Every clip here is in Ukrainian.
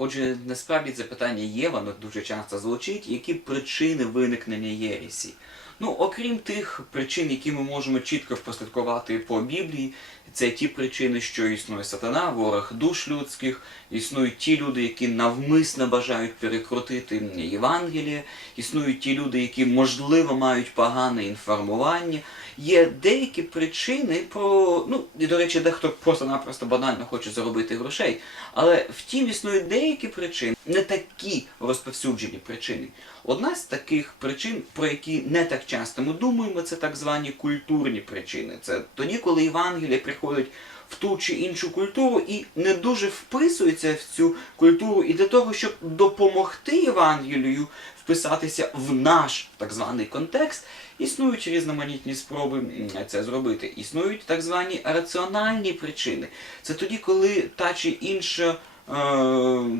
Отже, насправді це питання є, воно дуже часто звучить. Які причини виникнення єресі? Ну, окрім тих причин, які ми можемо чітко прослідкувати по Біблії, це ті причини, що існує сатана, ворог душ людських, існують ті люди, які навмисно бажають перекрутити Євангеліє, існують ті люди, які можливо мають погане інформування. Є деякі причини про ну і до речі, дехто просто-напросто банально хоче заробити грошей. Але втім існують деякі причини, не такі розповсюджені причини. Одна з таких причин, про які не так часто ми думаємо, це так звані культурні причини. Це тоді, коли Євангеліє приходить в ту чи іншу культуру і не дуже вписується в цю культуру, і для того, щоб допомогти Євангелію вписатися в наш так званий контекст, існують різноманітні спроби це зробити. Існують так звані раціональні причини. Це тоді, коли та чи інша. Е,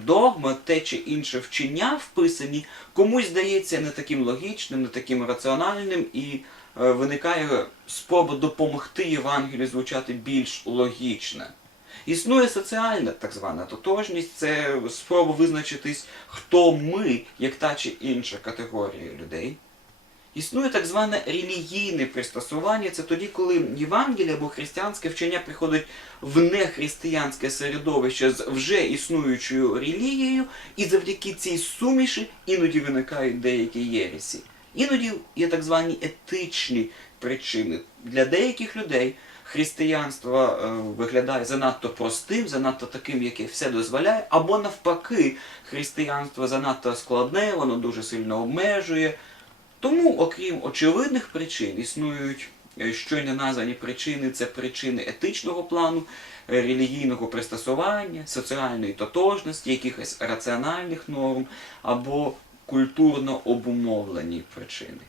Догма, те чи інше вчення вписані, комусь здається не таким логічним, не таким раціональним, і е, виникає спроба допомогти Євангелію звучати більш логічно. Існує соціальна так звана тотожність, це спроба визначитись, хто ми, як та чи інша категорія людей. Існує так зване релігійне пристосування. Це тоді, коли Євангеліє або християнське вчення приходить в нехристиянське середовище з вже існуючою релігією, і завдяки цій суміші іноді виникають деякі єресі. Іноді є так звані етичні причини. Для деяких людей християнство е, виглядає занадто простим, занадто таким, яке все дозволяє, або навпаки, християнство занадто складне, воно дуже сильно обмежує. Тому, окрім очевидних причин, існують е, щойно названі причини, це причини етичного плану, е, релігійного пристосування, соціальної тотожності, якихось раціональних норм або культурно обумовлені причини.